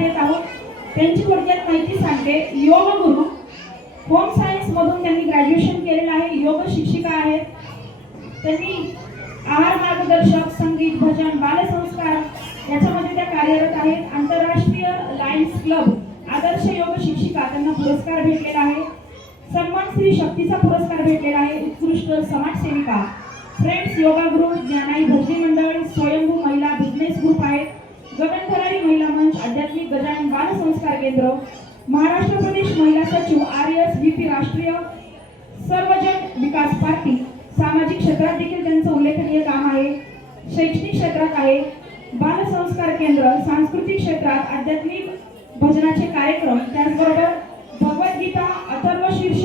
देत आहोत. त्यांची थोडक्यात माहिती सांगते. योग गुरु, होम सायन्स मधून त्यांनी ग्रॅज्युएशन केलेलं आहे. योग शिक्षिका आहेत. त्यांनी आहार मार्गदर्शक, संगीत, भजन, बालसंस्कार याच्यामध्ये त्या कार्यरत आहेत. आंतरराष्ट्रीय लायन्स क्लब आदर्श योग शिक्षिका त्यांना पुरस्कार भेटलेला आहे. सन्मान श्री शक्तीचा पुरस्कार भेटलेला आहे. उत्कृष्ट समाजसेविका, फ्रेंड्स योगा ग्रुप, ज्ञानाई भजनी मंडळ, स्वयंभू महिला बिझनेस ग्रुप आहेत. गगनभरारी महिला मंच, आध्यात्मिक गजानन बालसंस्कार केंद्र, महाराष्ट्र प्रदेश महिला सचिव, RSVP राष्ट्रीय सर्वजन विकास पार्टी. सामाजिक क्षेत्रात देखील त्यांचं उल्लेखनीय काम आहे. शैक्षणिक क्षेत्रात आहे. बालसंस्कार केंद्र, सांस्कृतिक क्षेत्रात आध्यात्मिक भजनाचे कार्यक्रम, त्याचबरोबर भगवद्गीता, अथर्व शीर्ष,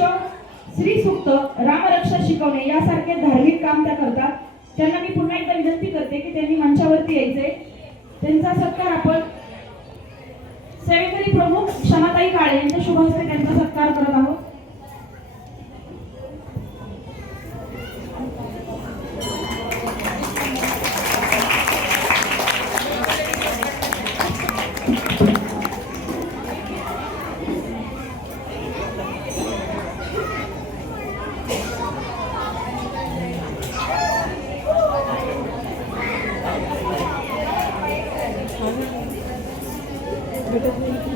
श्री सूक्त, रामरक्षा शिकवणे यासारखे धार्मिक काम त्या करतात. त्यांना मी पुन्हा एकदा विनंती करते की त्यांनी मंचावरती यायचे. त्यांचा सत्कार आपण सेवेकरी प्रमुख क्षमाताई काळे यांच्या शुभ हस्ते त्यांचा सत्कार करत आहोत. भेटत नाही.